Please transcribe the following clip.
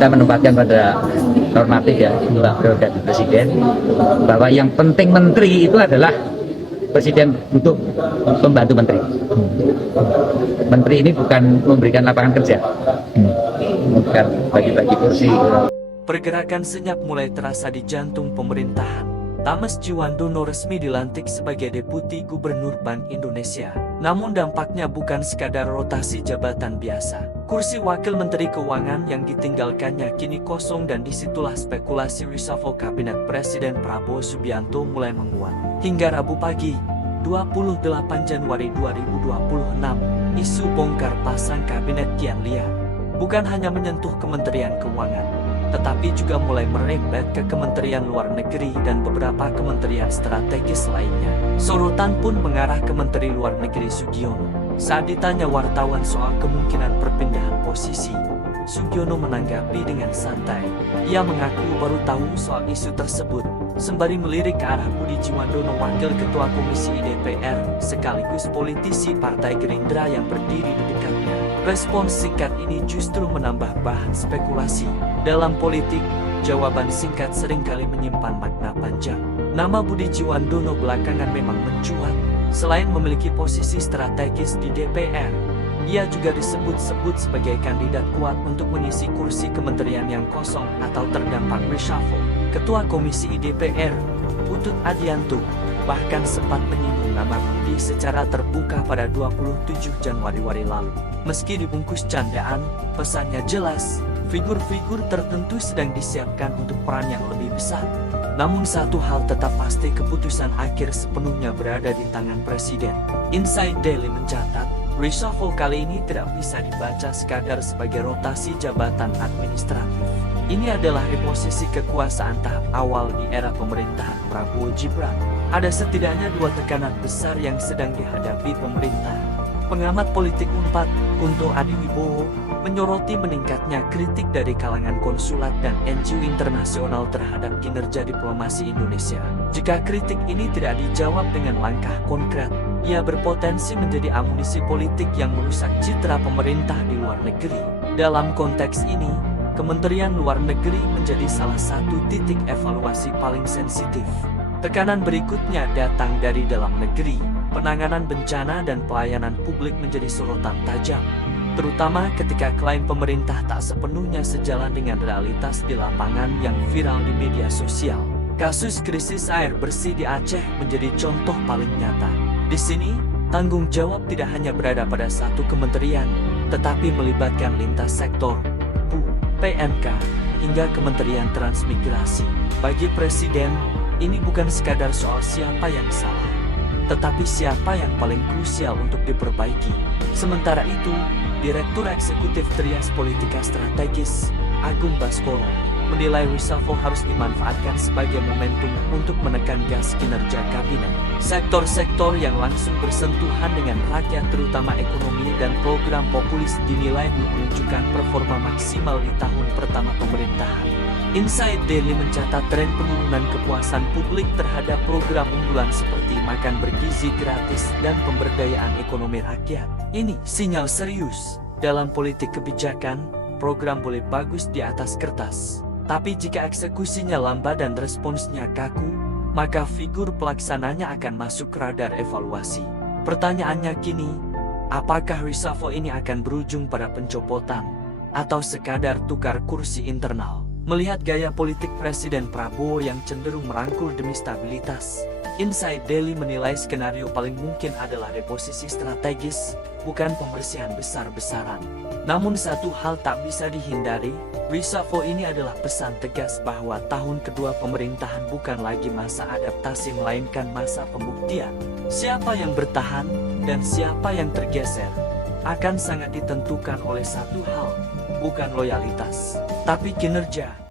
kita menempatkan pada normatif ya, itu hak prerogatif presiden, bahwa yang penting menteri itu adalah presiden butuh pembantu menteri. Menteri ini bukan memberikan lapangan kerja, bukan bagi-bagi kursi. Pergerakan senyap mulai terasa di jantung pemerintahan. Thamas Djuwandono resmi dilantik sebagai Deputi Gubernur Bank Indonesia. Namun dampaknya bukan sekadar rotasi jabatan biasa. Kursi Wakil Menteri Keuangan yang ditinggalkannya kini kosong, dan disitulah spekulasi reshuffle Kabinet Presiden Prabowo Subianto mulai menguat. Hingga Rabu pagi, 28 Januari 2026, isu bongkar pasang Kabinet kian liar. Bukan hanya menyentuh Kementerian Keuangan, tetapi juga mulai merembet ke Kementerian Luar Negeri dan beberapa kementerian strategis lainnya. Sorotan pun mengarah ke Menteri Luar Negeri Sugiono. Saat ditanya wartawan soal kemungkinan perpindahan posisi, Sugiono menanggapi dengan santai. Ia mengaku baru tahu soal isu tersebut, sembari melirik ke arah Budi Djuwandono, Wakil Ketua Komisi DPR, sekaligus politisi Partai Gerindra yang berdiri di dekatnya. Respons singkat ini justru menambah bahan spekulasi. Dalam politik, jawaban singkat seringkali menyimpan makna panjang. Nama Budi Djuwandono belakangan memang mencuat. Selain memiliki posisi strategis di DPR, ia juga disebut-sebut sebagai kandidat kuat untuk mengisi kursi kementerian yang kosong atau terdampak reshuffle. Ketua Komisi DPR, Putut Adianto, bahkan sempat menyinggung nama Budi secara terbuka pada 27 Januari lalu. Meski dibungkus candaan, pesannya jelas, figur-figur tertentu sedang disiapkan untuk peran yang lebih besar. Namun satu hal tetap pasti, keputusan akhir sepenuhnya berada di tangan Presiden. Inside Daily mencatat, reshuffle kali ini tidak bisa dibaca sekadar sebagai rotasi jabatan administratif. Ini adalah reposisi kekuasaan tahap awal di era pemerintahan Prabowo Gibran. Ada setidaknya dua tekanan besar yang sedang dihadapi pemerintah. Pengamat politik Unpad, Kunto Adiwibowo, menyoroti meningkatnya kritik dari kalangan konsulat dan NGO internasional terhadap kinerja diplomasi Indonesia. Jika kritik ini tidak dijawab dengan langkah konkret, ia berpotensi menjadi amunisi politik yang merusak citra pemerintah di luar negeri. Dalam konteks ini, Kementerian Luar Negeri menjadi salah satu titik evaluasi paling sensitif. Tekanan berikutnya datang dari dalam negeri. Penanganan bencana dan pelayanan publik menjadi sorotan tajam, terutama ketika klaim pemerintah tak sepenuhnya sejalan dengan realitas di lapangan yang viral di media sosial. Kasus krisis air bersih di Aceh menjadi contoh paling nyata. Di sini, tanggung jawab tidak hanya berada pada satu kementerian, tetapi melibatkan lintas sektor, PMK, hingga Kementerian Transmigrasi. Bagi Presiden, ini bukan sekadar soal siapa yang salah, tetapi siapa yang paling krusial untuk diperbaiki. Sementara itu, Direktur Eksekutif Trias Politika Strategis, Agung Baskoro, menilai reshuffle harus dimanfaatkan sebagai momentum untuk menekan gas kinerja kabinet. Sektor-sektor yang langsung bersentuhan dengan rakyat, terutama ekonomi dan program populis, dinilai belum menunjukkan performa maksimal di tahun pertama pemerintahan. Inside Daily mencatat tren penurunan kepuasan publik terhadap program unggulan seperti makan bergizi gratis dan pemberdayaan ekonomi rakyat. Ini sinyal serius. Dalam politik kebijakan, program boleh bagus di atas kertas, tapi jika eksekusinya lambat dan responsnya kaku, maka figur pelaksananya akan masuk radar evaluasi. Pertanyaannya kini, apakah reshuffle ini akan berujung pada pencopotan atau sekadar tukar kursi internal? Melihat gaya politik Presiden Prabowo yang cenderung merangkul demi stabilitas, Inside Daily menilai skenario paling mungkin adalah reposisi strategis, bukan pembersihan besar-besaran. Namun satu hal tak bisa dihindari, reshuffle ini adalah pesan tegas bahwa tahun kedua pemerintahan bukan lagi masa adaptasi melainkan masa pembuktian. Siapa yang bertahan dan siapa yang tergeser akan sangat ditentukan oleh satu hal, bukan loyalitas, tapi kinerja.